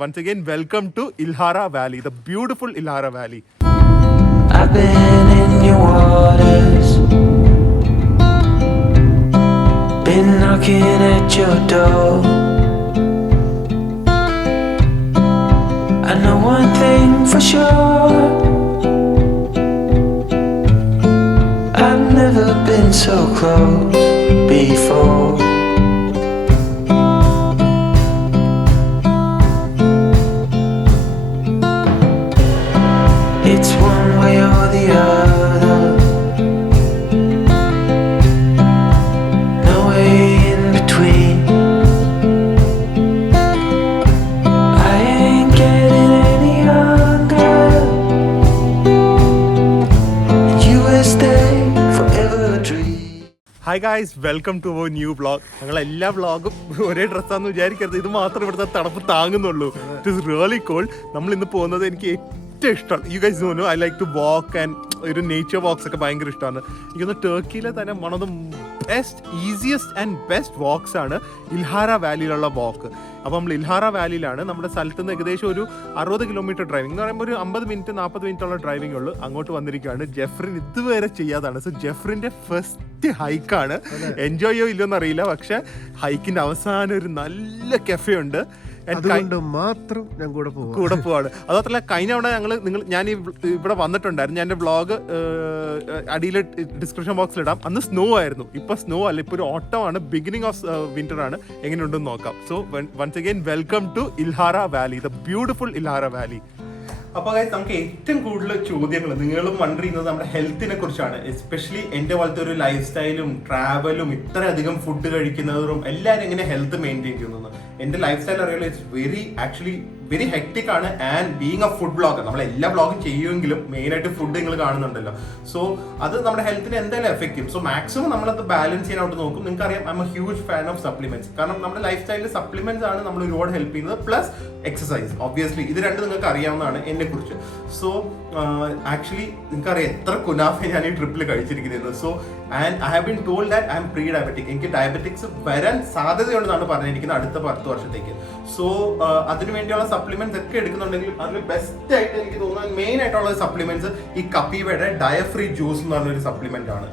Once again, welcome to Ilhara Valley, the beautiful Ilhara Valley. I've been in your waters, been knocking at your door. I know one thing for sure, I've never been so close before. It's one way or the other, no way in between. I ain't getting any younger, and you will stay forever a dream. Hi guys, welcome to our new vlog. ഞങ്ങൾ എല്ലാ വ്ളോഗും ഒരേ ഡ്രസ്സാന്ന് വിചാരിക്കരുത്, ഇത് മാത്രം ഇവിടുത്തെ തണുപ്പ് താങ്ങുന്നുള്ളൂ. It is really cold. നമ്മൾ ഇന്ന് പോകുന്നത് എനിക്ക് ഏറ്റവും ഇഷ്ടമാണ്. You guys know I like to walk and ഒരു നേച്ചർ വാക്സ് ഒക്കെ ഭയങ്കര ഇഷ്ടമാണ്. എനിക്കൊന്ന് ടർക്കിയിലെ തന്നെ one of the best easiest and best walks ആണ് ഇൽഹാര വാലിയിലുള്ള വാക്ക്. അപ്പോൾ നമ്മൾ ഇൽഹാര വാലിയിലാണ്. നമ്മുടെ സ്ഥലത്ത് നിന്ന് ഏകദേശം ഒരു 60 കിലോമീറ്റർ ഡ്രൈവിംഗ് എന്ന് പറയുമ്പോൾ ഒരു 50 മിനിറ്റ് 40 മിനിറ്റുള്ള ഡ്രൈവിംഗ് ഉള്ളൂ. അങ്ങോട്ട് വന്നിരിക്കുകയാണ്. ജെഫ്രിൻ ഇതുവരെ ചെയ്യാതാണ്. സോ ജെഫ്രിൻ്റെ ഫസ്റ്റ് ഹൈക്കാണ്. എൻജോയ് ചെയ്യോ ഇല്ലെന്ന് അറിയില്ല, പക്ഷെ ഹൈക്കിൻ്റെ അവസാനം ഒരു നല്ല കഫേ ഉണ്ട്. അതുകൊണ്ട് മാത്രം ഞാൻ കൂടെ പോവാണ്. അതുമാത്രല്ല കഴിഞ്ഞ തവണ ഞാൻ ഇവിടെ വന്നിട്ടുണ്ടായിരുന്നു. ഞാൻ എൻ്റെ വ്ളോഗ് അടിയിൽ ഡിസ്ക്രിപ്ഷൻ ബോക്സിൽ ഇടാം. അന്ന് സ്നോ ആയിരുന്നു. ഇപ്പൊ സ്നോ അല്ല, ഇപ്പൊ ഒരു ഓട്ടമാണ്, ബിഗിനിങ് ഓഫ് വിന്റർ ആണ്. എങ്ങനെയുണ്ടെന്ന് നോക്കാം. So once again welcome to Ihlara valley, the beautiful Ihlara valley. അപ്പോൾ നമുക്ക് ഏറ്റവും കൂടുതൽ ചോദ്യങ്ങൾ നിങ്ങളും വണ്ടർ ചെയ്യുന്നത് നമ്മുടെ ഹെൽത്തിനെ കുറിച്ചാണ്. എസ്പെഷ്യലി എൻ്റെ പോലത്തെ ഒരു ലൈഫ് സ്റ്റൈലും ട്രാവലും ഇത്രയധികം ഫുഡ് കഴിക്കുന്നവരും എല്ലാവരും എങ്ങനെ ഹെൽത്ത് മെയിൻറ്റെയിൻ ചെയ്യുന്നു. എൻ്റെ ലൈഫ് സ്റ്റൈൽ അറിയാലോ, ഇറ്റ്സ് വെരി ഹെക്ടിക് ആണ്. And being A food blogger, നമ്മൾ എല്ലാ ബ്ലോഗും ചെയ്യുമെങ്കിലും മെയിനായിട്ട് ഫുഡ് നിങ്ങൾ കാണുന്നുണ്ടല്ലോ. സോ അത് നമ്മുടെ ഹെൽത്തിനെ എന്തായാലും എഫക്ട് ചെയ്യും. സോ മാക്സിമം നമ്മളത് ബാലൻസ് ചെയ്യാനായിട്ട് നോക്കും. നിങ്ങൾക്ക് അറിയാം, I M A huge fan of supplements. കാരണം നമ്മുടെ ലൈഫ് സ്റ്റൈലിൽ സപ്ലിമെന്റ്സ് ആണ് നമ്മൾ ഒരുപാട് ഹെൽപ്പ് ചെയ്യുന്നത്. പ്ലസ് എക്സസൈസ്, ഒബ്വിയസ്ലി ഇത് രണ്ട് നിങ്ങൾക്ക് അറിയാവുന്നതാണ് എന്നെ കുറിച്ച്. സോ ആക്ച്വലി നിങ്ങൾക്കറിയാം എത്ര കുനാഫ ഞാൻ ഈ ട്രിപ്പിൽ കഴിച്ചിരിക്കുന്നത്. So and I have been told that I am pre diabetic. എനിക്ക് ഡയബറ്റിക്സ് വരാൻ സാധ്യതയുണ്ടെന്നാണ് പറഞ്ഞിരിക്കുന്നത് അടുത്ത 10 വർഷത്തേക്ക്. സോ അതിനു വേണ്ടിയുള്ള സപ്ലിമെന്റ്സ് ഒക്കെ എടുക്കുന്നുണ്ടെങ്കിലും അതിൽ ബെസ്റ്റ് ആയിട്ട് എനിക്ക് തോന്നുന്നത് മെയിൻ ആയിട്ടുള്ള സപ്ലിമെന്റ്സ് ഈ കപ്പീവയുടെ ഡയഫ്രീ ജ്യൂസ് എന്ന് പറഞ്ഞൊരു സപ്ലിമെന്റ് ആണ്.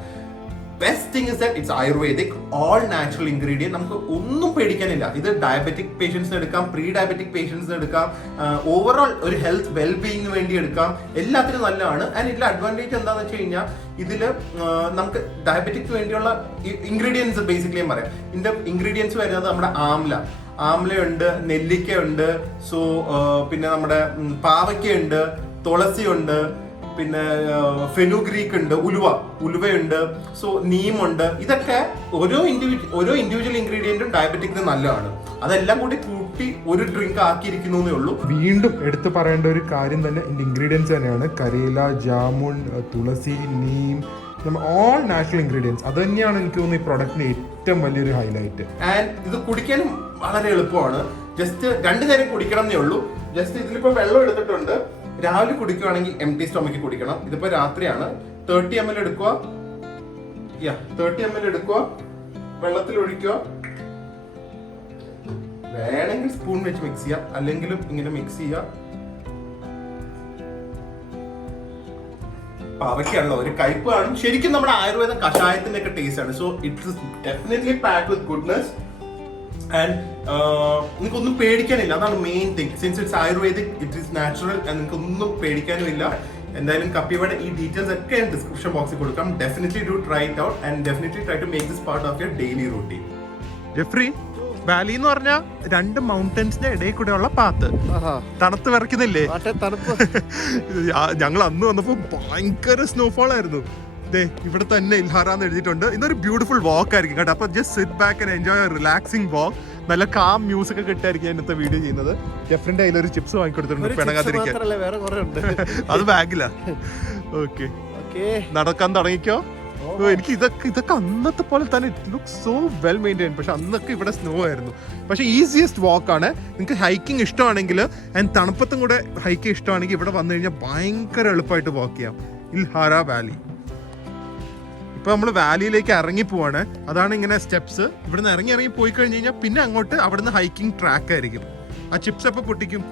Best thing is that it's ayurvedic, all natural ingredient. നമുക്ക് ഒന്നും പേടിക്കാനില്ല. ഇത് ഡയബറ്റിക് പേഷ്യൻസിന് എടുക്കാം, പ്രീ ഡയബറ്റിക് പേഷ്യൻസിന് എടുക്കാം, ഓവറോൾ ഒരു ഹെൽത്ത് വെൽബീയിങ്ങിന് വേണ്ടി എടുക്കാം. എല്ലാത്തിനും നല്ലതാണ്. ആൻഡ് ഇതിൽ അഡ്വാൻറ്റേജ് എന്താണെന്ന് വെച്ച് കഴിഞ്ഞാൽ ഇതിൽ നമുക്ക് ഡയബറ്റിക്സ് വേണ്ടിയുള്ള ഇൻഗ്രീഡിയൻസ് ബേസിക്കലി പറയാം. ഇതിൻ്റെ ഇൻഗ്രീഡിയൻസ് വരുന്നത് നമ്മുടെ ആംലയുണ്ട്, നെല്ലിക്കയുണ്ട്, സോ പിന്നെ നമ്മുടെ പാവയ്ക്കയുണ്ട്, തുളസിയുണ്ട്, പിന്നെ ഫെനുഗ്രീക്ക് ഉണ്ട്, ഉലുവയുണ്ട്, സോ നീമുണ്ട്. ഇതൊക്കെ ഓരോ ഇൻഡിവിജ്വൽ ഇൻഗ്രീഡിയന്റും ഡയബറ്റിക്കിന് നല്ലതാണ്. അതെല്ലാം കൂടി കൂട്ടി ഒരു ഡ്രിങ്ക് ആക്കിയിരിക്കുന്നേ ഉള്ളൂ. വീണ്ടും എടുത്തു പറയേണ്ട ഒരു കാര്യം തന്നെ ഇതിന്റെ ഇൻഗ്രീഡിയൻസ് തന്നെയാണ്. കരയില, ജാമുൻ, തുളസി, നീം, ഓൾ നാച്ചുറൽ ഇൻഗ്രീഡിയൻസ്. അത് തന്നെയാണ് എനിക്ക് തോന്നുന്നു ഈ പ്രൊഡക്റ്റിന്റെ ഏറ്റവും വലിയൊരു ഹൈലൈറ്റ്. ആൻഡ് ഇത് കുടിക്കാനും വളരെ എളുപ്പമാണ്. ജസ്റ്റ് 2 നേരം കുടിക്കണം എന്നേ ഉള്ളൂ. ജസ്റ്റ് ഇതിലിപ്പോ വെള്ളം എടുത്തിട്ടുണ്ട്. രാവിലെ കുടിക്കുവാണെങ്കിൽ എംപ്റ്റി സ്റ്റൊമക്കിൽ കുടിക്കണം. ഇതിപ്പോ രാത്രിയാണ്. 30 ml എടുക്കുക, 30 ml എടുക്കുക, വെള്ളത്തിൽ ഒഴിക്കുക. വേണമെങ്കിൽ സ്പൂൺ വെച്ച് മിക്സ് ചെയ്യാം, അല്ലെങ്കിലും ഇങ്ങനെ മിക്സ് ചെയ്യാം. പാവയ്ക്കാണല്ലോ, ഒരു കയ്പ് കാണും. ശരിക്കും നമ്മുടെ ആയുർവേദ കഷായത്തിന്റെ ഒക്കെ ടേസ്റ്റ് ആണ്. So it's definitely packed with goodness. And നിങ്ങൾക്കൊന്നും പേടിക്കാനില്ല. അതാണ് main thing. Since it's ayurvedic, it is natural, നിങ്ങൾക്കൊന്നും പേടിക്കാനും ഇല്ല. എന്തായാലും കപ്പിയുടെ ഈ ഡീറ്റെയിൽസ് ഒക്കെ ഞാൻ ഡിസ്ക്രിപ്ഷൻ ബോക്സിൽ കൊടുക്കാം. Definitely do try it out and definitely try to make this part of your daily routine. ജെഫ്രി, വാലി എന്ന് പറഞ്ഞാൽ 2 മൗണ്ടൻസിന്റെ ഇടയിൽ കൂടെ ഉള്ള പാത്ത്. തണുത്ത് വിറയ്ക്കുന്നില്ലേ? ഞങ്ങൾ അന്ന് വന്നപ്പോ ഭയങ്കര സ്നോഫോൾ ആയിരുന്നു. ഇവിടെ തന്നെ ഇൽഹാറാന്ന് എഴുതിയിട്ടുണ്ട്. ഇതൊരു ബ്യൂട്ടിഫുൾ വാക്ക് ആയിരിക്കും കേട്ടോ. അപ്പൊ just sit back and enjoy relaxing walk. നല്ല കാം മ്യൂസിക് ഒക്കെ ഇട്ടായിരിക്കും ഞാൻ ഇന്നത്തെ വീഡിയോ ചെയ്യുന്നത്. ജെഫ്രിന്റെ കയ്യിൽ ഒരു ചിപ്സ് വാങ്ങിക്കൊടുത്തിട്ടുണ്ട് പിണങ്ങാതിരിക്കാൻ. അത് ബാഗിലാ. ഓക്കെ, നടക്കാൻ തുടങ്ങിക്കോ. എനിക്ക് ഇതൊക്കെ അന്നത്തെ പോലെ തന്നെ it look so well maintain. പക്ഷെ അന്നൊക്കെ ഇവിടെ സ്നോ ആയിരുന്നു. പക്ഷെ ഈസിയസ്റ്റ് വാക്കാണ്. നിങ്ങൾക്ക് ഹൈക്കിംഗ് ഇഷ്ടമാണെങ്കിൽ ആൻഡ് തണുപ്പത്തും കൂടെ ഹൈക്കിംഗ് ഇഷ്ടമാണെങ്കിൽ ഇവിടെ വന്നു കഴിഞ്ഞാൽ ഭയങ്കര എളുപ്പമായിട്ട് വാക്ക് ചെയ്യാം. ഇൽഹാര വാലി. ഇപ്പൊ നമ്മൾ വാലിയിലേക്ക് ഇറങ്ങി പോവാണ്. അതാണ് ഇങ്ങനെ സ്റ്റെപ്സ്. ഇവിടുന്ന് ഇറങ്ങി പോയി കഴിഞ്ഞ് കഴിഞ്ഞാൽ പിന്നെ അങ്ങോട്ട് അവിടുന്ന് ഹൈക്കിംഗ് ട്രാക്ക് ആയിരിക്കും. ആ ചിപ്സ് എപ്പോ പൊട്ടിക്കും?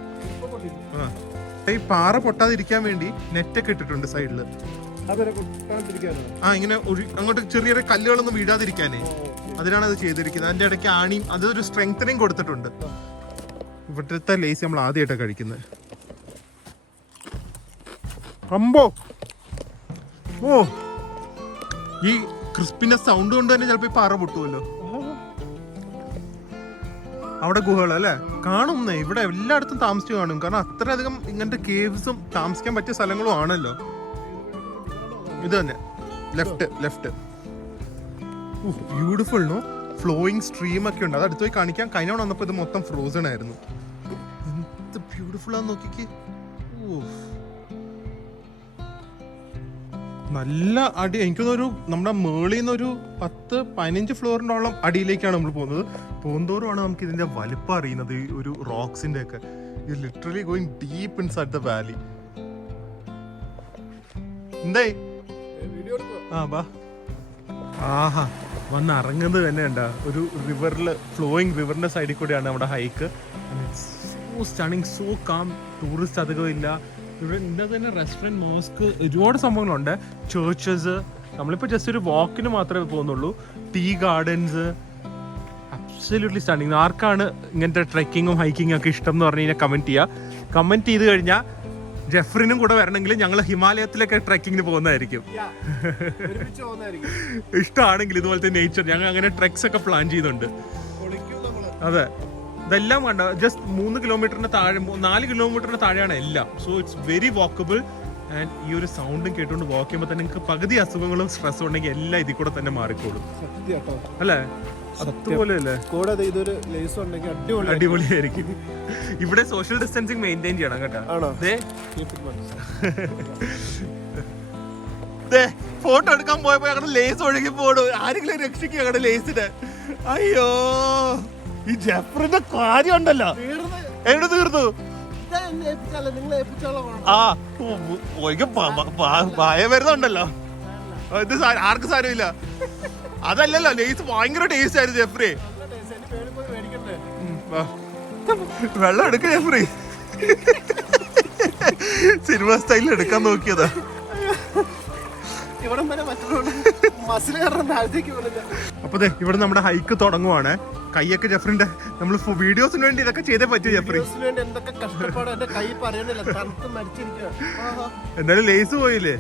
ആ ഈ പാറ പൊട്ടാതിരിക്കാൻ വേണ്ടി നെറ്റൊക്കെ ഇട്ടിട്ടുണ്ട് സൈഡില്. ആ ഇങ്ങനെ അങ്ങോട്ട് ചെറിയ ചെറിയ കല്ലുകളൊന്നും വീഴാതിരിക്കാനേ, അതിനാണ് അത് ചെയ്തിരിക്കുന്നത്. അതിന്റെ ഇടയ്ക്ക് ആണിയും അതൊരു സ്ട്രെങ്തനിങ് കൊടുത്തിട്ടുണ്ട്. ഇവിടുത്തെ ലേസ് നമ്മൾ ആദ്യമായിട്ടാണ് കഴിക്കുന്നത്. അമ്പോ ഓ, ഈ ക്രിസ്പിന്റെ സൗണ്ട് കൊണ്ട് തന്നെ ചിലപ്പോ ഈ പാറ പൊട്ടുമല്ലോ. അവിടെ ഗുഹകളല്ലേ കാണുന്നേ, ഇവിടെ എല്ലായിടത്തും താമസിച്ചു കാണും. കാരണം അത്രയധികം ഇങ്ങനത്തെ കേവ്സും താമസിക്കാൻ പറ്റിയ സ്ഥലങ്ങളും ആണല്ലോ. ഇത് തന്നെ left beautiful no, flowing stream ഒക്കെ ഉണ്ട്. അത് അടുത്ത് പോയി കാണിക്കാൻ. കഴിഞ്ഞ വന്നപ്പോൾ ഇത് മൊത്തം ഫ്രോസൺ ആയിരുന്നു. എന്ത് ബ്യൂട്ടിഫുൾ ആന്ന് നോക്കിക്കേ. നല്ല അടി. എനിക്കൊന്നൊരു നമ്മുടെ മേളിൽ നിന്നൊരു 10-15 ഫ്ലോറിനോളം അടിയിലേക്കാണ് നമ്മൾ പോകുന്നത്. പോകുന്തോറുമാണ് നമുക്ക് ഇതിന്റെ വലിപ്പം അറിയുന്നത്. ഈ ഒരു റോക്സിന്റെ ഒക്കെ literally going deep inside the Valley. എന്തേ ആ ബാ, ആഹാ വന്ന് ഇറങ്ങുന്നത് തന്നെ ഉണ്ടാ ഒരു റിവറില്, ഫ്ലോയിങ് റിവറിന്റെ സൈഡിൽ കൂടെയാണ് നമ്മുടെ hike. So stunning, so calm. Tourist അധികം ഇല്ല ഇവിടെ. ഇതിൻ്റെ തന്നെ റെസ്റ്റോറൻറ്റ്, മോസ്ക്, ഒരുപാട് സംഭവങ്ങളുണ്ട്. ചേർച്ചസ്. നമ്മളിപ്പോൾ ജസ്റ്റ് ഒരു വാക്കിന് മാത്രമേ പോകുന്നുള്ളൂ. Tea gardens, absolutely stunning. ആർക്കാണ് ഇങ്ങനത്തെ ട്രെക്കിങ്ങും ഹൈക്കിങ്ങും ഒക്കെ ഇഷ്ടം എന്ന് പറഞ്ഞു കഴിഞ്ഞാൽ കമൻറ്റ് ചെയ്യുക. കമൻറ്റ് ചെയ്ത് കഴിഞ്ഞാൽ ജെഫ്രിനും കൂടെ വരണമെങ്കിൽ ഞങ്ങൾ ഹിമാലയത്തിലൊക്കെ ട്രെക്കിങ്ങിന് പോകുന്നതായിരിക്കും. ഇഷ്ടമാണെങ്കിൽ ഇതുപോലത്തെ നേച്ചർ, ഞങ്ങൾ അങ്ങനെ ട്രെക്സ് ഒക്കെ പ്ലാൻ ചെയ്യുന്നുണ്ട്. അതെ, ഇതെല്ലാം കണ്ട ജസ്റ്റ് 3 കിലോമീറ്ററിന് താഴെ, 4 കിലോമീറ്ററിന് താഴെയാണ് എല്ലാം. So it's very walkable. And ഈ ഒരു സൗണ്ടും കേട്ടുകൊണ്ട് വാക്ക് ചെയ്യുമ്പോൾ തന്നെ നിങ്ങൾക്ക് പകുതി അസുഖങ്ങളും സ്ട്രെസ്സും ഉണ്ടെങ്കിൽ എല്ലാം ഇതിൽ കൂടെ തന്നെ മാറിക്കോളും അല്ലേ? അതുപോലെ അല്ലേ? അടിപൊളിയായിരിക്കും. ഇവിടെ സോഷ്യൽ ഡിസ്റ്റൻസിങ് മെയിൻറ്റെയിൻ ചെയ്യണം കേട്ടോ. ഫോട്ടോ എടുക്കാൻ പോയപ്പോ ഞങ്ങളുടെ ലേസ് ഒഴുകി പോടും. ആരെങ്കിലും രക്ഷിക്കും ഞങ്ങളുടെ ലേസിന്. അയ്യോ, ഈ ജഫറിന്റെ കാര്യം ഉണ്ടല്ലോ. എവിടെ തീർന്നു? ആ ഭയം വരുന്നുണ്ടല്ലോ. ഇത് ആർക്കും സാരമില്ല. അതല്ലല്ലോ, ലേസ് ഭയങ്കര ടേസ്റ്റ് ആയിരുന്നു ജെഫ്രി. വെള്ളം എടുക്ക ജെഫ്രി. സിനിമ സ്റ്റൈലിൽ എടുക്കാൻ നോക്കിയതാ. അപ്പൊ ഇവിടെ നമ്മുടെ ഹൈക്ക് തുടങ്ങുവാണ്. കൈയൊക്കെ ജെഫ്രിന്റെ, നമ്മൾ വീഡിയോസിന് വേണ്ടി ഇതൊക്കെ ചെയ്തേ പറ്റൂ ജെഫ്രി. എന്തായാലും ലേസ് പോയില്ലേ?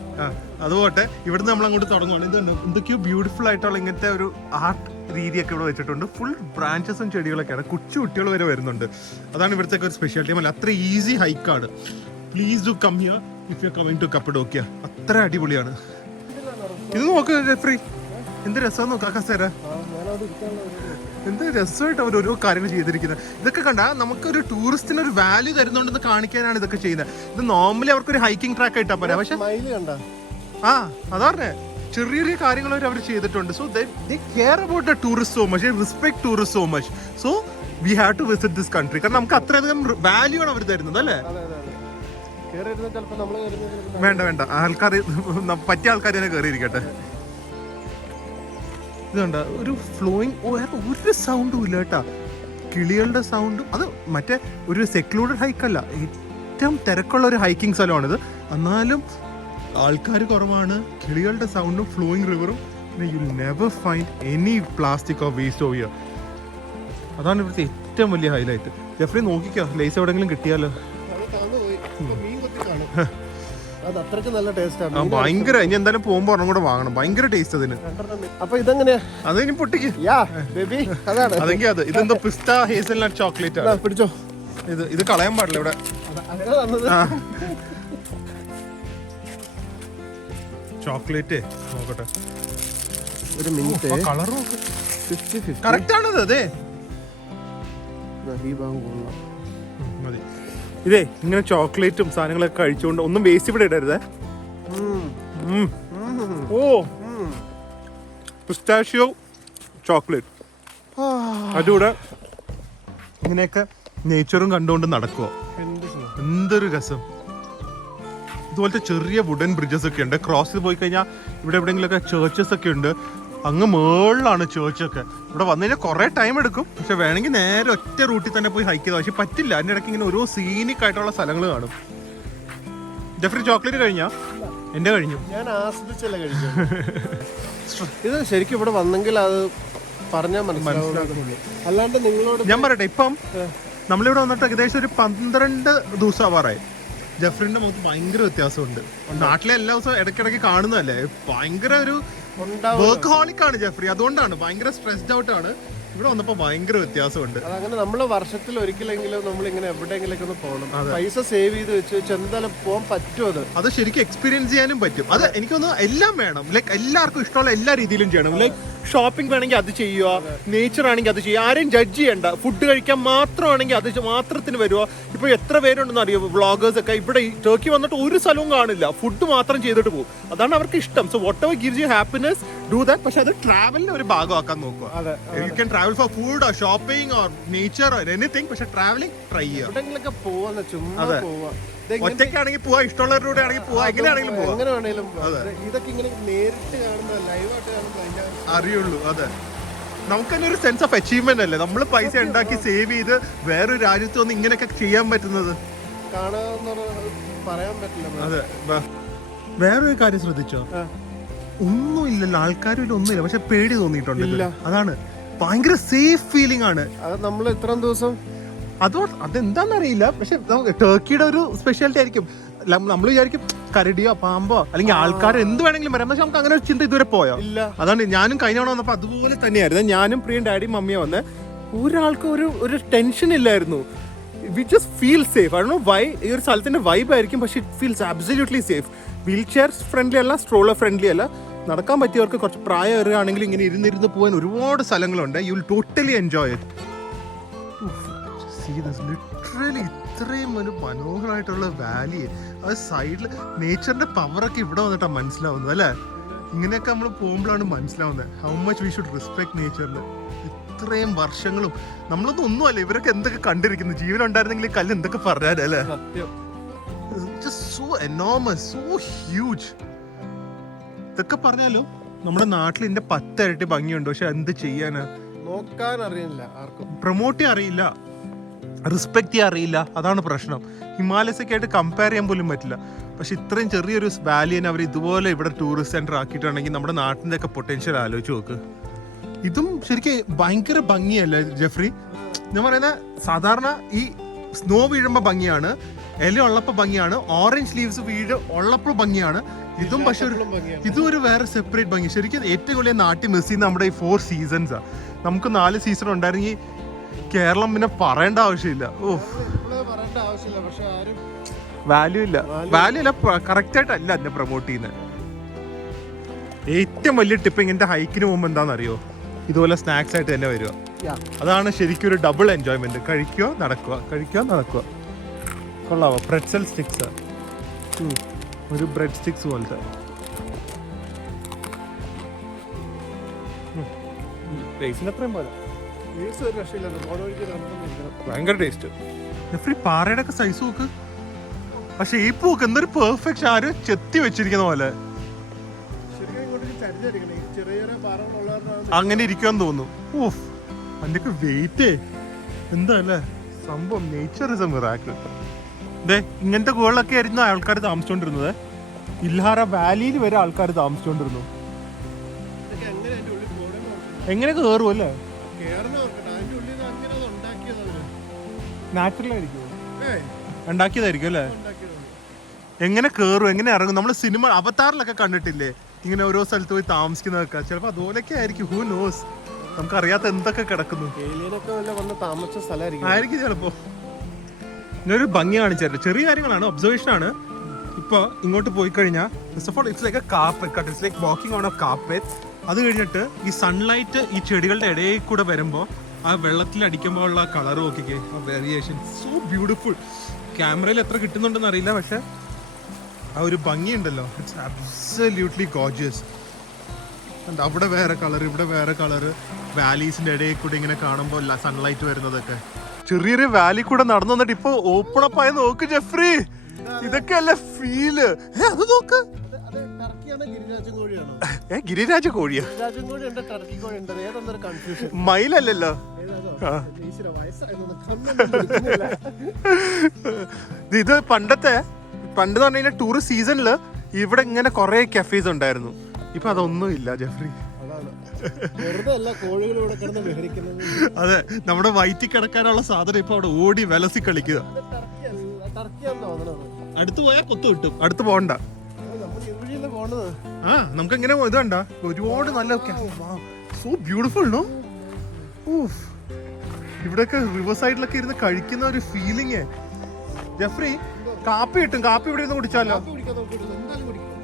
അത് പോട്ടെ. ഇവിടുന്ന് നമ്മൾ അങ്ങോട്ട് തുടങ്ങുവാണ്. ഇതുണ്ട് എന്തൊക്കെയോ ബ്യൂട്ടിഫുൾ ആയിട്ടുള്ള ഇങ്ങനത്തെ ഒരു ആർട്ട് രീതിയൊക്കെ ഇവിടെ വെച്ചിട്ടുണ്ട്. ഫുൾ ബ്രാഞ്ചസും ചെടികളൊക്കെയാണ്. കൊച്ചു കുട്ടികൾ വരെ വരുന്നുണ്ട്. അതാണ് ഇവിടുത്തെ ഒരു സ്പെഷ്യാലിറ്റി. അല്ല അത്ര ഈസി ഹൈക്കാണ്. Please do come here if you are coming to Cappadocia. അത്ര അടിപൊളിയാണ്. ഇത് നോക്ക് ജെഫ്രി, എന്ത് രസം നോക്കാ കസേര. എന്ത് രസമായിട്ട് അവർ ഓരോ കാര്യങ്ങൾ ചെയ്തിരിക്കുന്നത്. ഇതൊക്കെ കണ്ടാ നമുക്കൊരു ടൂറിസ്റ്റിന് ഒരു വാല്യൂ തരുന്നുണ്ടെന്ന് കാണിക്കാനാണ് ഇതൊക്കെ ചെയ്യുന്നത്. ഇത് നോർമലി അവർക്കൊരു ഹൈക്കിംഗ് ട്രാക്ക് ആയിട്ടാ പറയാ. പക്ഷെ ആ അതാ പറഞ്ഞേ, ചെറിയ ചെറിയ കാര്യങ്ങൾ അവർ ചെയ്തിട്ടുണ്ട്. So they care about the tourist so much, respect tourist so much. So we have to visit this country. കാരണം നമുക്ക് അത്രയധികം വാല്യൂ ആണ് അവർ തരുന്നത് അല്ലേ? വേണ്ട, ആൾക്കാർ പറ്റിയ ആൾക്കാർ തന്നെ കയറിയിരിക്കട്ടെ. ഇത് കണ്ട ഒരു ഫ്ലോയിങ്, ഒരു സൗണ്ടും ഇല്ല കേട്ടാ. കിളികളുടെ സൗണ്ടും. അത് മറ്റേ ഒരു സെക്ലൂഡഡ് ഹൈക്കല്ല, ഏറ്റവും തിരക്കുള്ള ഒരു ഹൈക്കിംഗ് സ്ഥലമാണിത്. എന്നാലും ആൾക്കാർ കുറവാണ്. കിളികളുടെ സൗണ്ടും ഫ്ലോയിങ് റിവറും. You never find any plastic or waste off here. അതാണ് ഇവിടുത്തെ ഏറ്റവും വലിയ ഹൈലൈറ്റ്. ജെഫ്രി നോക്കിക്കോ, ലേസ് എവിടെയെങ്കിലും കിട്ടിയാലോ. ഭയങ്കര. ഇനി എന്തായാലും പോകുമ്പോ ഒരെണ്ണം കൂടെ വാങ്ങണം. ഭയങ്കര ടേസ്റ്റ് അതിന്. അപ്പൊ ഇതെങ്ങനെയാ? അത് ഇനി പൊട്ടിക്ക്. അതെങ്കിൽ അത് ഇതെന്തോ പിസ്ത ഹേസൽനട്ട് ചോക്ലേറ്റ് ആണ്. പിടിച്ചോ. ഇത് കളയാൻ പാടില്ല ഇവിടെ. ചോക്ലേറ്റ് നോക്കട്ടെ ഒരു മിനിറ്റ്. കളർ നോക്ക്. കറക്റ്റ് ആണത്. അതെ ഈ ഭാഗം കൊള്ളാം. മതി. ഇതേ ഇങ്ങനെ ചോക്ലേറ്റും സാധനങ്ങളൊക്കെ കഴിച്ചുകൊണ്ട് ഒന്നും വേസ്റ്റ് ഇവിടെ ഇടരുതേ. ഓ പിസ്താഷ്യോ ചോക്ലേറ്റ്. അതുകൂടെ ഇങ്ങനെയൊക്കെ നേച്ചറും കണ്ടുകൊണ്ട് നടക്കുക. എന്തൊരു രസം. ഇതുപോലത്തെ ചെറിയ വുഡൻ ബ്രിഡ്ജസ് ഒക്കെ ഉണ്ട്. ക്രോസ് ചെയ്ത് പോയി കഴിഞ്ഞാൽ ഇവിടെ എവിടെയെങ്കിലുമൊക്കെ ചേർച്ചസ് ഒക്കെ ഉണ്ട്. അങ്ങ് മേളിലാണ് ചേർച്ചൊക്കെ. ഇവിടെ വന്നു കഴിഞ്ഞാൽ കുറെ ടൈം എടുക്കും, പക്ഷെ വേണമെങ്കിൽ നേരെ ഒറ്റ റൂട്ടിൽ തന്നെ പോയി ഹൈക്ക് ചെയ്താൽ. പക്ഷെ പറ്റില്ല, അതിൻ്റെ ഇടയ്ക്ക് ഇങ്ങനെ ഓരോ സീനിക് ആയിട്ടുള്ള സ്ഥലങ്ങൾ കാണും. ജെഫ്രി ചോക്ലേറ്റ് കഴിഞ്ഞാ? എന്റെ കഴിഞ്ഞു. ഞാൻ ആസ്വദിച്ചല്ല കഴിച്ചു. ഇത് ശരിക്കും ഇവിടെ വന്നെങ്കിൽ അത് പറഞ്ഞാൽ മനസ്സിലാകുന്നുള്ളൂ. അല്ലാണ്ട് നിങ്ങളോട് ഞാൻ പറയട്ടെ, ഇപ്പം നമ്മളിവിടെ വന്നിട്ട് ഏകദേശം ഒരു 12 ദിവസം ആവാറായി. ജെഫ്രിന്റെ മുഖത്ത് ഭയങ്കര വ്യത്യാസമുണ്ട്. നാട്ടിലെ എല്ലാ ദിവസവും ഇടയ്ക്കിടയ്ക്ക് കാണുന്നതല്ലേ, ഭയങ്കര ഒരു വർക്ക് ഹോളിക് ആണ് ജെഫ്രി. അതുകൊണ്ടാണ് ഭയങ്കര സ്ട്രെസ്ഡ് ഔട്ട് ആണ്. ഇവിടെ വന്നപ്പോ ഭയങ്കര വ്യത്യാസമുണ്ട്. അതങ്ങനെ നമ്മള് വർഷത്തിൽ ഒരിക്കലെങ്കിലും നമ്മൾ ഇങ്ങനെ എവിടെയെങ്കിലും ഒന്ന് പോകണം. പൈസ സേവ് ചെയ്ത് വെച്ച് എന്തായാലും പോകാൻ പറ്റും. അത് ശരിക്കും എക്സ്പീരിയൻസ് ചെയ്യാനും പറ്റും. അത് എനിക്കൊന്ന് എല്ലാം വേണം. ലൈക്ക് എല്ലാവർക്കും ഇഷ്ടമുള്ള എല്ലാ രീതിയിലും ചെയ്യണം. ലൈക്ക് ഷോപ്പിംഗ് വേണമെങ്കിൽ അത് ചെയ്യുക, നേച്ചർ ആണെങ്കിൽ അത് ചെയ്യുക, ആരെയും ജഡ്ജ് ചെയ്യണ്ട. ഫുഡ് കഴിക്കാൻ മാത്രമാണെങ്കിൽ അത് മാത്രത്തിന് വരുക. ഇപ്പൊ എത്ര പേരുണ്ടെന്ന് അറിയോ വ്ളോഗേഴ്സ് ഒക്കെ ഇവിടെ ടർക്കി വന്നിട്ട് ഒരു സ്ഥലവും കാണില്ല, ഫുഡ് മാത്രം ചെയ്തിട്ട് പോകും. അതാണ് അവർക്ക് ഇഷ്ടം. So what ever gives you happiness do that. പക്ഷെ അത് ട്രാവലിന്റെ ഒരു ഭാഗമാക്കാൻ നോക്കുക. You can travel for food or shopping or nature or anything. പക്ഷെ ട്രാവലിംഗ് ട്രൈ ചെയ്യുക. എവിടെയെങ്കിലൊക്കെ പോവാന്ന് ചുമ്മാ പോവാ. ഒറ്റയ്ക്കാണെങ്കിൽ പോവാ, ഇഷ്ടമുള്ളവരുടെ ആണെങ്കിൽ പോവാ, എങ്ങനെയാണെങ്കിലും പോവാ. എങ്ങനെ വേണേലും ഇതൊക്കെ ഇങ്ങനെ നേരിട്ട് കാണുന്ന ലൈവായിട്ട് കാണുന്ന അറിയുള്ളൂ. അതെ, നമുക്ക് തന്നെ ഒരു സെൻസ് ഓഫ് അച്ചീവ്മെന്റ് അല്ലേ, നമ്മൾ പൈസ ഉണ്ടാക്കി സേവ് ചെയ്ത് വേറൊരു രാജ്യത്ത് വന്ന് ഇങ്ങനെയൊക്കെ ചെയ്യാൻ പറ്റുന്നത്. പറയാൻ പറ്റില്ല. അതെ. വേറൊരു കാര്യം ശ്രദ്ധിച്ചോ, ഒന്നുമില്ലല്ലോ, ആൾക്കാരും ഇല്ല, ഒന്നുമില്ല, പക്ഷെ പേടി തോന്നിയിട്ടുണ്ട്. അതാണ് ഭയങ്കര സേഫ് ഫീലിംഗ് ആണ്. അത് നമ്മൾ ഇത്രയും ദിവസം അതെന്താന്നറിയില്ല, പക്ഷെ ടർക്കിയുടെ ഒരു സ്പെഷ്യാലിറ്റി ആയിരിക്കും. നമ്മൾ വിചാരിക്കും കരടിയോ പാമ്പോ അല്ലെങ്കിൽ ആൾക്കാർ എന്ത് വേണമെങ്കിലും വരാം, പക്ഷെ നമുക്ക് അങ്ങനെ ഒരു ചിന്ത ഇതുവരെ പോയോ ഇല്ല. അതാണ് ഞാനും കഴിഞ്ഞ തവണ വന്നപ്പോൾ അതുപോലെ തന്നെയായിരുന്നു. ഞാനും പ്രിയും ഡാഡിയും മമ്മിയും വന്ന് ഒരാൾക്ക് ഒരു ടെൻഷൻ ഇല്ലായിരുന്നു. We just feel safe. I don't know why. ഈ ഒരു സ്ഥലത്തിന്റെ വൈബ് ആയിരിക്കും, പക്ഷെ it feels absolutely safe. Wheelchair friendly അല്ല, സ്ട്രോളർ ഫ്രണ്ട്ലി അല്ല. നടക്കാൻ പറ്റിയവർക്ക് കുറച്ച് പ്രായമേറുകയാണെങ്കിൽ ഇങ്ങനെ ഇരുന്നിരുന്ന് പോകാൻ ഒരുപാട് സ്ഥലങ്ങളുണ്ട്. You will totally enjoy it. Literally ഇത്രയും ഒരു മനോഹരമായിട്ടുള്ള വാലി, അത് സൈഡിൽ നേച്ചറിന്റെ പവറൊക്കെ ഇവിടെ വന്നിട്ടാണ് മനസ്സിലാവുന്നത് അല്ലേ. ഇങ്ങനെയൊക്കെ നമ്മൾ പോകുമ്പോഴാണ് മനസ്സിലാവുന്നത് how much we should respect നേച്ചറിന്. ഇത്രയും വർഷങ്ങളും നമ്മളൊന്നും ഒന്നുമല്ല, ഇവരൊക്കെ എന്തൊക്കെ കണ്ടിരിക്കുന്നു. ജീവനുണ്ടായിരുന്നെങ്കിൽ ഈ കല്ല് എന്തൊക്കെ പറഞ്ഞാലല്ലേ. So enormous, so huge. ഇതൊക്കെ പറഞ്ഞാലോ നമ്മുടെ നാട്ടിൽ ഇതിന്റെ 10 ഇരട്ടി ഭംഗിയുണ്ട്. പക്ഷെ എന്ത് ചെയ്യാനാ, നോക്കാൻ അറിയില്ല ആർക്കും, പ്രൊമോട്ട് ചെയ്യാൻ അറിയില്ല, റെസ്പെക്ട് ചെയ്യാൻ അറിയില്ല. അതാണ് പ്രശ്നം. ഹിമാലയസൊക്കെ ആയിട്ട് കമ്പയർ ചെയ്യാൻ പോലും പറ്റില്ല. പക്ഷെ ഇത്രയും ചെറിയൊരു വാലിയെ അവർ ഇതുപോലെ ഇവിടെ ടൂറിസ്റ്റ് സെന്റർ ആക്കിയിട്ടുണ്ടെങ്കിൽ നമ്മുടെ നാട്ടിൻ്റെ ഒക്കെ പൊട്ടൻഷ്യൽ ആലോചിച്ച് നോക്ക്. ഇതും ശരിക്കും ഭയങ്കര ഭംഗിയല്ലേ ജെഫ്രി? ഞാൻ പറയുന്ന സാധാരണ ഈ സ്നോ വീഴുമ്പോൾ ഭംഗിയാണ്, ഇല ഉള്ളപ്പോൾ ഭംഗിയാണ്, ഓറഞ്ച് ലീവ്സ് ഉള്ളപ്പോൾ ഭംഗിയാണ്. ഇതും പക്ഷെ ഇതും ഒരു വേറെ സെപ്പറേറ്റ് ഭംഗി. ശരിക്കും ഏറ്റവും കൂടുതൽ നാട്ടിൽ മിസ് ചെയ്യുന്ന നമ്മുടെ ഈ 4 സീസൺസാണ്. നമുക്ക് 4 സീസൺ ഉണ്ടായിരുന്നെങ്കിൽ കേരളം പിന്നെ പറയേണ്ട ആവശ്യമില്ല. വാല്യൂ ഇല്ല, കറക്റ്റ് ആയിട്ടല്ല എന്നെ പ്രൊമോട്ട് ചെയ്യുന്നത്. ഏറ്റവും വലിയ ടിപ്പ് ഇങ്ങനത്തെ ഹൈക്കിന് പോകുമ്പോൾ എന്താണെന്നറിയോ, ഇതുപോലെ സ്നാക്സ് ആയിട്ട് തന്നെ വരിക. അതാണ് ശരിക്കും ഒരു ഡബിൾ എൻജോയ്മെന്റ്. കഴിക്കുക നടക്കുക, കഴിക്കുക നടക്കുക. കൊള്ളാവോ? ബ്രെഡ്സൽ സ്റ്റിക്സ്, ഒരു ബ്രെഡ് സ്റ്റിക്സ് പോലത്തെ. ടേസ്റ്റിനത്രയും പോലെ ഭയങ്കര ടേസ്റ്റ്. ജെഫ്രി പാറയുടെ ഒക്കെ സൈസ് നോക്ക്, പക്ഷെ ഈ പൂക്ക് എന്തൊരു പെർഫെക്റ്റ്, ആര് ചെത്തി വെച്ചിരിക്കുന്ന പോലെ അങ്ങനെ ഇരിക്കുമെന്ന് തോന്നുന്നു. ഓഫ്, അതിന്റെ വെയിറ്റ് എന്താ അല്ലേ സംഭവം. Nature is a miracle. ദേ ഇങ്ങനത്തെ ഗുഹകളൊക്കെ ആയിരുന്നു ആൾക്കാർ താമസിച്ചോണ്ടിരുന്നത്. ഇൽഹാറ വാലിയിൽ വരെ ആൾക്കാർ താമസിച്ചോണ്ടിരുന്നു. എങ്ങനെ കയറും അല്ലേ? നാച്ചുറൽ ആയിരിക്കും, ഉണ്ടാക്കിയതായിരിക്കും അല്ലേ? എങ്ങനെ കയറും, എങ്ങനെ ഇറങ്ങും? നമ്മൾ സിനിമ അവതാറിലൊക്കെ കണ്ടിട്ടില്ലേ ഇങ്ങനെ ഓരോ സ്ഥലത്ത് പോയി താമസിക്കുന്നതൊക്കെ? ചിലപ്പോൾ അതുപോലെയൊക്കെ ആയിരിക്കും. ഹൂ നോസ്, നമുക്കറിയാത്ത എന്തൊക്കെ കിടക്കുന്നു ആയിരിക്കും ചിലപ്പോ. ഇങ്ങനൊരു ഭംഗി കാണിച്ചായിരുന്നു. ചെറിയ കാര്യങ്ങളാണ്, ഒബ്സർവേഷൻ ആണ്. ഇപ്പൊ ഇങ്ങോട്ട് പോയി കഴിഞ്ഞാൽ it's like A carpet, it's like walking on A carpet. അത് കഴിഞ്ഞിട്ട് ഈ സൺലൈറ്റ് ഈ ചെടികളുടെ ഇടയിൽ കൂടെ വരുമ്പോൾ ആ വെള്ളത്തിൽ അടിക്കുമ്പോൾ ഉള്ള കളർ നോക്കിക്കേ, ആ വേരിയേഷൻ സോ ബ്യൂട്ടിഫുൾ. ക്യാമറയിൽ എത്ര കിട്ടുന്നുണ്ടെന്ന് അറിയില്ല, പക്ഷെ ആ ഒരു ഭംഗിയുണ്ടല്ലോ, ഇറ്റ്സ് അബ്സല്യൂട്ട്ലി ഗോർജിയസ്. അവിടെ വേറെ കളർ, ഇവിടെ വേറെ കളർ, വാലീസിന്റെ ഇടയിൽ കൂടെ ഇങ്ങനെ കാണുമ്പോൾ സൺലൈറ്റ് വരുന്നതൊക്കെ. ചെറിയൊരു വാലി കൂടെ നടന്നു വന്നിട്ട് ഇപ്പൊ ഓപ്പൺ അപ്പ് ആയി നോക്ക് ജെഫ്രി. ഇതൊക്കെയല്ലേ ഫീല്? അത് നോക്ക്. കോഴിയാണോ ഗിരിരാജൻ കോഴിയാണോ? ഗിരിരാജ കോഴിയാ? ഗിരിരാജൻ കോഴി ഉണ്ട്, ടർക്കി കോഴി ഉണ്ട്, ഏതൊന്നൊരു കൺഫ്യൂഷൻ. മയിലല്ലല്ലോ. ഇത് പണ്ട് പറഞ്ഞു കഴിഞ്ഞാൽ ടൂറിസ്റ്റ് സീസണില് ഇവിടെ ഇങ്ങനെ കുറെ കഫേസ് ഉണ്ടായിരുന്നു. ഇപ്പൊ അതൊന്നും ഇല്ല ജെഫ്രി. വെറുതെ അല്ല കോഴികൾ ഇവിടെ കിടന്ന് വിഹരിക്കുന്നത്. അതെ, നമ്മുടെ വയറ്റിൽ കിടക്കാനുള്ള സാധനം ഇപ്പൊ അവിടെ ഓടി വിലസി കളിക്കുക. ടർക്കിയാന്ന് തോന്നുന്നത്. അടുത്ത് പോയാൽ കൊത്തു കിട്ടും. അടുത്ത് പോകണ്ട. നമ്മൾ ഇതുവഴിയല്ലേ പോണത്. ആ നമുക്ക് എങ്ങനെ ഇത് കണ്ട ഒരുപാട് നല്ല സോ ബ്യൂട്ടിഫുൾ നോ. ഇവിടെയൊക്കെ റിവർ സൈഡിലൊക്കെ ഇരുന്ന് കഴിക്കുന്ന ഒരു ഫീലിംഗ്. ജെഫ്രി കാപ്പി കിട്ടും. കാപ്പി ഇവിടെ ഇരുന്ന് കുടിച്ചാലോ?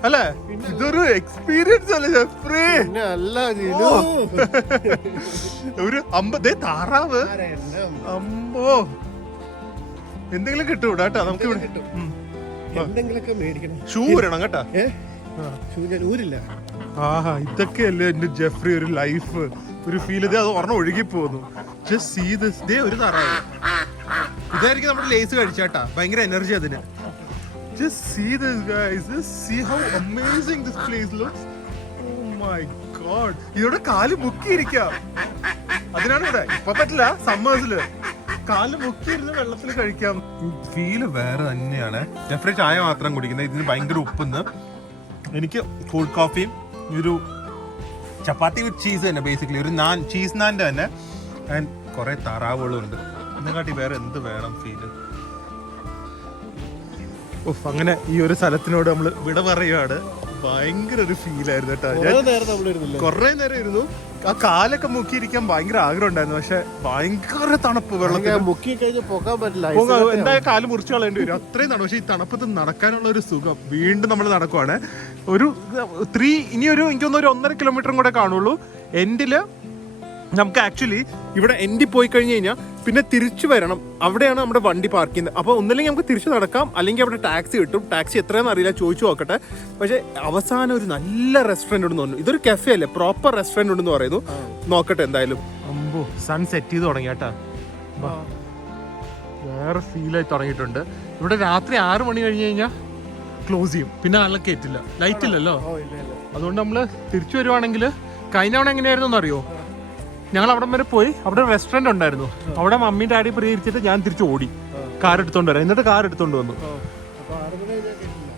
അല്ലേ? ഇതൊരു എക്സ്പീരിയൻസ് അല്ലേ ജെഫ്രി? ഒരു താറാവ് അമ്പോ എന്തെങ്കിലും കിട്ടും ഇവിടെ കേട്ടോ. നമുക്ക് ഇവിടെ എന്തെങ്കിലുമൊക്കെ മേടിക്കണം. ഷൂ വരണം കേട്ടാ. ഊരില്ല. ആഹാ, ഇതൊക്കെയല്ലേ എന്റെ ജെഫ്രി ഒരു ലൈഫ്, ഒരു ഫീൽ. ഇത് അത് ഒരെണ്ണം ഒഴുകി പോകുന്നു. Just see this. ദേ ഒരു താറാവ്. ഇതായിരിക്കും നമ്മുടെ ലേസ് കഴിച്ചാട്ടാ. ഭയങ്കര എനർജി അതിന്. Just see this guys. Just see how amazing this place looks. Oh my god. ഇവിടെ കാല് മുക്കിയിരിക്കാം. അതിനാണ് ഇവിടെ. ഇപ്പൊ പറ്റില്ല സമ്മേഴ്സില്. കാല് മുക്കിയിരുന്ന് വെള്ളത്തിൽ കഴിക്കാം. ഫീല് വേറെ തന്നെയാണ്. ജെഫ്രി ചായ മാത്രം കുടിക്കുന്നത്. ഇതിന് ഭയങ്കര ഉപ്പെന്ന്. എനിക്ക് കോൾഡ് കോഫിയും ഒരു ചപ്പാത്തി വിത്ത് ചീസ് തന്നെ, ബേസിക്കലി ഒരു നാൻ, ചീസ് നാൻ്റെ തന്നെ. ആൻഡ് കുറെ താറാവുകളും ഉണ്ട്. ഇതിനെക്കാട്ടി വേറെ എന്ത് വേണം ഫീല്. അങ്ങനെ ഈ ഒരു സ്ഥലത്തിനോട് നമ്മൾ വിട പറയുകയാണ്. ഭയങ്കര ഒരു ഫീലായിരുന്നു കേട്ടോ. കൊറേ നേരം ഇരുന്നു. ആ കാലൊക്കെ മുക്കിയിരിക്കാൻ ഭയങ്കര ആഗ്രഹം ഉണ്ടായിരുന്നു. പക്ഷെ ഭയങ്കര തണുപ്പ്. വെള്ളത്തിൽ മുക്കി കഴിഞ്ഞാൽ പോകാൻ പറ്റില്ല. എന്തായാലും കാല് മുറിച്ച് കളയേണ്ടി വരും. അത്രയും തണുപ്പ്. പക്ഷെ ഈ തണുപ്പത്ത് നടക്കാനുള്ള ഒരു സുഖം. വീണ്ടും നമ്മൾ നടക്കുവാണ്. ഇനിയൊരു എനിക്കൊന്നും ഒരു 1.5 കിലോമീറ്ററും കൂടെ കാണുള്ളൂ. എൻഡില് നമുക്ക് ആക്ച്വലി ഇവിടെ എൻഡിൽ പോയി കഴിഞ്ഞ് കഴിഞ്ഞാൽ പിന്നെ തിരിച്ചു വരണം. അവിടെയാണ് നമ്മുടെ വണ്ടി പാർക്ക് ചെയ്യുന്നത്. അപ്പോൾ ഒന്നില്ലെങ്കിൽ നമുക്ക് തിരിച്ചു നടക്കാം, അല്ലെങ്കിൽ അവിടെ ടാക്സി കിട്ടും. ടാക്സി എത്രയാണെന്ന് അറിയില്ല, ചോദിച്ചു നോക്കട്ടെ. പക്ഷേ അവസാനം ഒരു നല്ല റെസ്റ്റോറൻറ്റ് ഉണ്ടെന്ന് തോന്നുന്നു. ഇതൊരു കഫേ അല്ലേ, പ്രോപ്പർ റെസ്റ്റോറൻറ്റ് ഉണ്ടെന്ന് പറയുന്നു. നോക്കട്ടെ എന്തായാലും. അമ്പോ സൺ സെറ്റ് ചെയ്ത് തുടങ്ങി കേട്ടാ. വേറെ ഫീലായി തുടങ്ങിയിട്ടുണ്ട്. ഇവിടെ രാത്രി 6 മണി കഴിഞ്ഞ് കഴിഞ്ഞാൽ ക്ലോസ് ചെയ്യും. പിന്നെ ആളെ കയറ്റില്ല, ലൈറ്റ് ഇല്ലല്ലോ. അതുകൊണ്ട് നമ്മൾ തിരിച്ചു വരുവാണെങ്കിൽ കഴിഞ്ഞ തവണ എങ്ങനെയായിരുന്നു അറിയോ? ഞങ്ങൾ അവിടെ വരെ പോയി. അവിടെ ഒരു റെസ്റ്റോറൻറ്റ് ഉണ്ടായിരുന്നു. അവിടെ മമ്മി ഡാഡി പ്രതികരിച്ചിട്ട് ഞാൻ തിരിച്ച് ഓടി കാർ എടുത്തോണ്ട് വരാം. എന്നിട്ട് കാർ എടുത്തോണ്ട് വന്നു.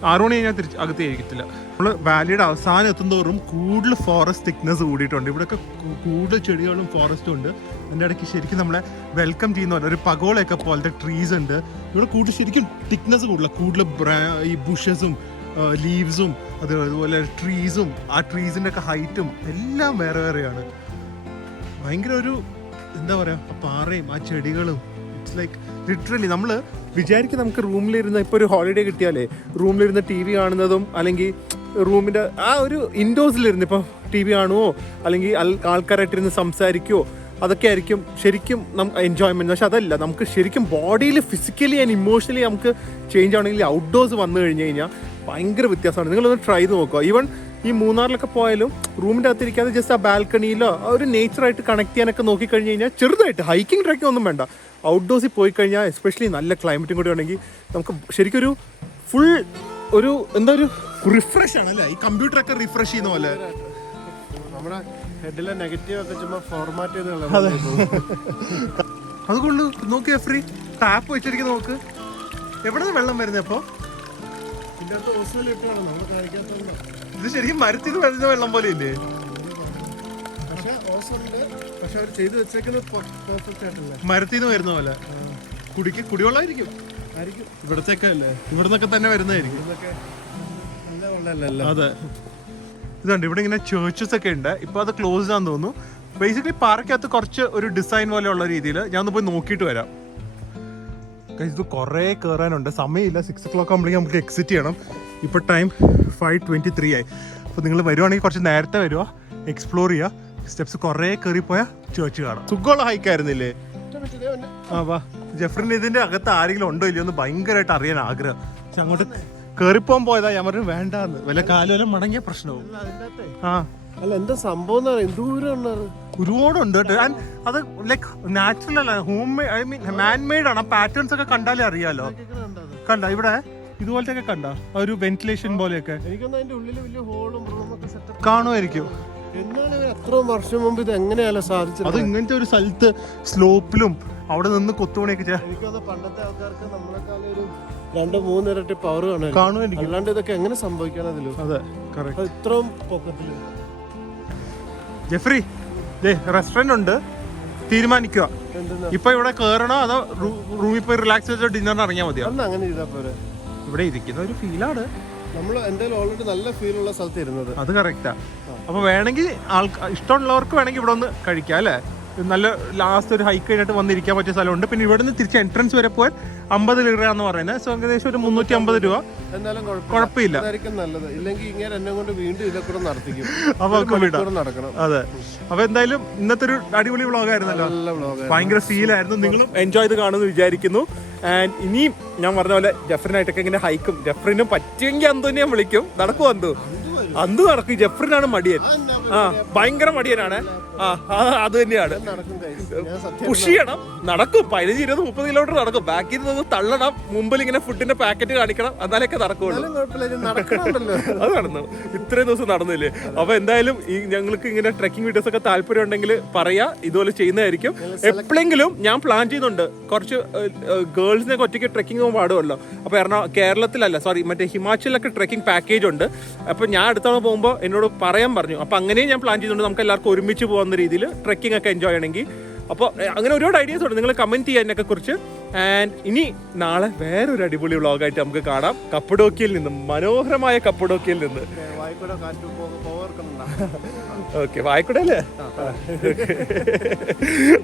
6 മണി കഴിഞ്ഞാൽ തിരിച്ച് അകത്ത് കഴിക്കത്തില്ല. നമ്മൾ വാലിയുടെ അവസാനം എത്തുന്നതോറും കൂടുതൽ ഫോറസ്റ്റ് തിക്നെസ് കൂടിയിട്ടുണ്ട്. ഇവിടെയൊക്കെ കൂടുതൽ ചെടികളും ഫോറസ്റ്റും ഉണ്ട്. അതിൻ്റെ ഇടയ്ക്ക് ശരിക്കും നമ്മളെ വെൽക്കം ചെയ്യുന്ന പോലെ ഒരു പഗോളയൊക്കെ പോലത്തെ ട്രീസ് ഉണ്ട്. ഇവിടെ കൂടുതൽ ശരിക്കും തിക്നെസ് കൂടുതൽ ഈ ബുഷസും ലീവ്സും അതുപോലെ ട്രീസും ആ ട്രീസിൻ്റെ ഒക്കെ ഹൈറ്റും എല്ലാം വേറെ വേറെയാണ്. ഭയങ്കര ഒരു എന്താ പറയാ, ആ പാറയും ആ ചെടികളും. ഇറ്റ്സ് ലൈക്ക് ലിറ്ററലി നമ്മൾ വിചാരിക്കും നമുക്ക് റൂമിലിരുന്ന് ഇപ്പോൾ ഒരു ഹോളിഡേ കിട്ടിയാലേ റൂമിലിരുന്ന് TV കാണുന്നതും അല്ലെങ്കിൽ റൂമിൻ്റെ ആ ഒരു ഇൻഡോഴ്സിലിരുന്ന് ഇപ്പോൾ TV കാണുമോ അല്ലെങ്കിൽ ആൾക്കാരായിട്ടിരുന്ന് സംസാരിക്കുമോ, അതൊക്കെ ആയിരിക്കും ശരിക്കും നമുക്ക് എൻജോയ്മെൻറ്റ്. പക്ഷെ അതല്ല, നമുക്ക് ശരിക്കും ബോഡിയിൽ ഫിസിക്കലി ആൻഡ് ഇമോഷണലി നമുക്ക് ചേഞ്ച് ആണെങ്കിൽ ഔട്ട്ഡോഴ്സ് വന്നു കഴിഞ്ഞ് കഴിഞ്ഞാൽ ഭയങ്കര വ്യത്യാസമാണ്. നിങ്ങളൊന്ന് ട്രൈ ചെയ്ത് നോക്കുക. ഈവൻ ഈ മൂന്നാറിലൊക്കെ പോയാലും റൂമിൻ്റെ അകത്തിരിക്കാതെ ജസ്റ്റ് ആ ബാൽക്കണിയിലോ ആ ഒരു നേച്ചറായിട്ട് കണക്ട് ചെയ്യാനൊക്കെ നോക്കിക്കഴിഞ്ഞ് കഴിഞ്ഞാൽ ചെറുതായിട്ട് ഹൈക്കിംഗ് ട്രക്കിംഗ് ഒന്നും വേണ്ട. ഔട്ട്ഡോഴ്സിൽ പോയി കഴിഞ്ഞാൽ എസ്പെഷ്യലി നല്ല ക്ലൈമറ്റും കൂടി ഉണ്ടെങ്കിൽ നമുക്ക് ശരിക്കും ഒരു ഫുൾ ഒരു എന്താ ഒരു റിഫ്രഷ് ആണല്ലേ. ഈ കമ്പ്യൂട്ടറൊക്കെ റിഫ്രഷ് ചെയ്യുന്ന പോലെ നമ്മുടെ ഹെഡിലെ നെഗറ്റീവ് ഒക്കെ ചുമ്മാ ഫോർമാറ്റ് ചെയ്ത്. അതുകൊണ്ട് നോക്കിയ ഫ്രീ ടാപ്പ് വെച്ചിരിക്കുന്ന നോക്ക്. എവിടെ നിന്ന് വെള്ളം വരുന്നത്? അപ്പോൾ ഇത് ശരിക്കും മരത്തിൽ നിന്ന് വരുന്ന വെള്ളം പോലെ ഇല്ലേ? മരത്തിൽ നിന്ന് വരുന്ന പോലെ കുടിവെള്ളമായിരിക്കും. ഇവിടത്തേക്ക് അല്ലേ, ഇവിടുന്നൊക്കെ തന്നെ വരുന്നതായിരിക്കും. അതെ, ഇതുണ്ട് ഇവിടെ ഇങ്ങനെ ചേർച്ചസ് ഒക്കെ ഉണ്ട്. ഇപ്പൊ അത് ക്ലോസ് ആണെന്ന് തോന്നുന്നു. ബേസിക്കലി പാർക്കകത്ത് കുറച്ച് ഒരു ഡിസൈൻ പോലെയുള്ള രീതിയിൽ ഞാൻ ഒന്ന് പോയി നോക്കിയിട്ട് വരാം. ഇത് കുറേ കയറാനുണ്ട്. സമയമില്ല. 6 o'clock ആകുമ്പോഴേക്കും നമുക്ക് എക്സിറ്റ് ചെയ്യണം. ഇപ്പോൾ ടൈം 5:23 ആയി. അപ്പോൾ നിങ്ങൾ വരുവാണെങ്കിൽ കുറച്ച് നേരത്തെ വരുക, എക്സ്പ്ലോർ ചെയ്യുക. സ്റ്റെപ്സ് കുറേ കയറിപ്പോയാൽ ചേർച്ച് കാണാം. സുഖമുള്ള ഹൈക്കായിരുന്നില്ലേ? ആ വാ. ജെഫ്രിന് ഇതിൻ്റെ അകത്ത് ആരെങ്കിലും ഉണ്ടോ ഇല്ലയോ എന്ന് ഭയങ്കരമായിട്ട് അറിയാൻ ആഗ്രഹം. പക്ഷെ അങ്ങോട്ട് കയറിപ്പോകാൻ പോയതാ. ഞാൻ പറഞ്ഞു വേണ്ടാന്ന്. വല്ല കാലുവല്ലം മടങ്ങിയ പ്രശ്നവും. ആ അല്ല, എന്താ സംഭവം ഒരുപാടുണ്ട് കേട്ടോ. അത് ലൈക്ക് നാച്ചുറൽ അല്ല, home made, I mean man made ആണ്. പാറ്റേൺസ് ഒക്കെ കണ്ടാലേ അറിയാലോ. കണ്ട ഇവിടെ ഇതുപോലത്തെ ഒക്കെ കണ്ട ഒരു വെന്റിലേഷൻ പോലെയൊക്കെ എനിക്കൊന്നും അതിന്റെ ഉള്ളിൽ വലിയ ഹോളും റൂമൊക്കെ സെറ്റപ്പ് കാണുമായിരിക്കും. എന്നാണ് ഇവർ എത്ര വർഷം മുമ്പ് ഇത് എങ്ങനെയല്ല സാധിച്ചത്? അത് ഇങ്ങനത്തെ ഒരു സ്ഥലത്ത് സ്ലോപ്പിലും അവിടെ നിന്ന് കൊത്തുപണിയൊക്കെ ചെയ്യാം. എനിക്കൊന്ന് പണ്ടത്തെ ആൾക്കാർക്ക് നമ്മളെക്കാളും ഒരു 2-3 ഇരട്ടി പവർ കാണുമായിരിക്കും. അല്ലാണ്ട് ഇതൊക്കെ എങ്ങനെ സംഭവിക്കണം അതില്? അതെ കറക്റ്റ്. ഇത്രയും പൊക്കത്തില് ജെഫ്രി റെസ്റ്റോറന്റ് ഉണ്ട്, തീരുമാനിക്കുക എന്തെന്നാ ഇപ്പൊ ഇവിടെ കേറണോ അതോ റൂമിൽ പോയി റിലാക്സ് ചെയ്ത് ഡിന്നറിന് ഇറങ്ങിയാൽ മതിയോ? അന്ന് അങ്ങനെ ചെയ്താ പോരെ. ഇവിടെ ഇരിക്കുന്ന ഒരു ഫീലാണ്. നമ്മൾ എന്തായാലും ഓൾറെഡി നല്ല ഫീൽ ഉള്ള സ്ഥലത്ത് ഇരുന്നത്. അത് കറക്റ്റാ. അപ്പൊ വേണമെങ്കിൽ ഇഷ്ടമുള്ളവർക്ക് വേണമെങ്കിൽ ഇവിടെ ഒന്ന് കഴിക്കാം അല്ലേ? നല്ല ലാസ്റ്റ് ഒരു ഹൈക്ക് കഴിഞ്ഞിട്ട് വന്നിരിക്കാൻ പറ്റിയ സ്ഥലമുണ്ട്. പിന്നെ ഇവിടെ നിന്ന് തിരിച്ച് എൻട്രൻസ് വരെ പോയാൽ 50 ലിറയാന്ന് പറയുന്നത്. സോ ഏകദേശം ഒരു 350 രൂപ. എന്തായാലും കുഴപ്പമില്ല. അതായിരിക്കും നല്ലത്. ഇല്ലെങ്കിൽ ഇങ്ങനെ എന്നെ കൊണ്ട് വീണ്ടും ഇതൊക്കെ കൂടെ നടത്തിക്കും. അപ്പൊ നടക്കണം. അതെ. അപ്പൊ എന്തായാലും ഇന്നത്തെ ഒരു അടിപൊളി വ്ളോഗ് ആയിരുന്നല്ലോ. നല്ല വ്ളോഗ്, ഭയങ്കര ഫീലായിരുന്നു. നിങ്ങളും എൻജോയ് ചെയ്ത് കാണുമെന്ന് വിചാരിക്കുന്നു. ആൻഡ് ഇനിയും ഞാൻ പറഞ്ഞ പോലെ ജെഫ്രിനായിട്ടൊക്കെ ഇങ്ങനെ ഹൈക്കും. ജെഫ്രിനും പറ്റുമെങ്കിൽ അന്തു ഞാൻ വിളിക്കും. നടക്കും അന്തു നടക്കും. ജെഫ്രിനാണ് മടിയൻ. ഭയങ്കര മടിയനാണ്. അത് തന്നെയാണ്. പുഷ് ചെയ്യണം, നടക്കും. 15-20-30 കിലോമീറ്റർ നടക്കും. ബാക്കിൽ നിന്ന് തള്ളണം, മുമ്പിൽ ഇങ്ങനെ ഫുഡിന്റെ പാക്കറ്റ് കാണിക്കണം, എന്നാലൊക്കെ നടക്കുള്ളൂ. അത് നടന്നു. ഇത്രയും ദിവസം നടന്നില്ലേ. അപ്പൊ എന്തായാലും ഈ ഞങ്ങൾക്ക് ഇങ്ങനെ ട്രെക്കിംഗ് വീഡിയോസ് ഒക്കെ താല്പര്യം ഉണ്ടെങ്കിൽ പറയാ, ഇതുപോലെ ചെയ്യുന്നതായിരിക്കും. എപ്പോഴെങ്കിലും ഞാൻ പ്ലാൻ ചെയ്യുന്നുണ്ട്. കുറച്ച് ഗേൾസിനൊക്കെ ഒറ്റയ്ക്ക് ട്രെക്കിംഗ് പോകാൻ പാടുമല്ലോ. അപ്പൊ കേരളത്തിലല്ല, സോറി, മറ്റേ ഹിമാചലിലൊക്കെ ട്രെക്കിംഗ് പാക്കേജ് ഉണ്ട്. അപ്പൊ ഞാൻ അടുത്തവണ പോകുമ്പോൾ എന്നോട് പറയാൻ പറഞ്ഞു. അപ്പൊ അങ്ങനെയും ഞാൻ പ്ലാൻ ചെയ്യുന്നുണ്ട്. നമുക്ക് എല്ലാവർക്കും ഒരുമിച്ച് പോകുന്ന രീതിയിൽ ട്രെക്കിംഗ് ഒക്കെ എൻജോയ് ചെയ്യണമെങ്കിൽ. അപ്പോൾ അങ്ങനെ ഒരുപാട് ഐഡിയാസ് ഉണ്ട്. നിങ്ങൾ കമന്റ് ചെയ്യാൻ എന്നൊക്കെ കുറിച്ച്. ആൻഡ് ഇനി നാളെ വേറൊരു അടിപൊളി വ്ളോഗായിട്ട് നമുക്ക് കാണാം. കപ്പഡോക്കിയയിൽ നിന്ന്, മനോഹരമായ കപ്പഡോക്കിയയിൽ നിന്ന്. ഓക്കെ, വായിക്കൂടെ അല്ലേ?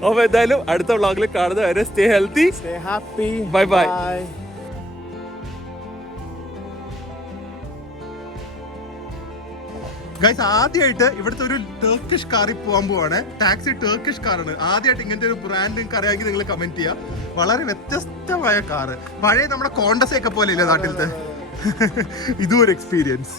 അപ്പൊ എന്തായാലും അടുത്ത വ്ളോഗിൽ കാണുന്നത് വരെ stay healthy, stay happy, bye bye. Guys, ആദ്യമായിട്ട് ഇവിടുത്തെ ഒരു ടർക്കിഷ് കാറിൽ പോകാൻ പോവാണ്. ടാക്സി ടർക്കിഷ് കാറാണ്. ആദ്യമായിട്ട് ഇങ്ങനത്തെ ഒരു ബ്രാൻഡ് അറിയാമെങ്കിൽ നിങ്ങൾ കമന്റ് ചെയ്യുക. വളരെ വ്യത്യസ്തമായ കാറ്. പഴയ നമ്മുടെ കോണ്ടസൊക്കെ പോലെ ഇല്ലേ നാട്ടിലത്തെ. ഇതും ഒരു എക്സ്പീരിയൻസ്.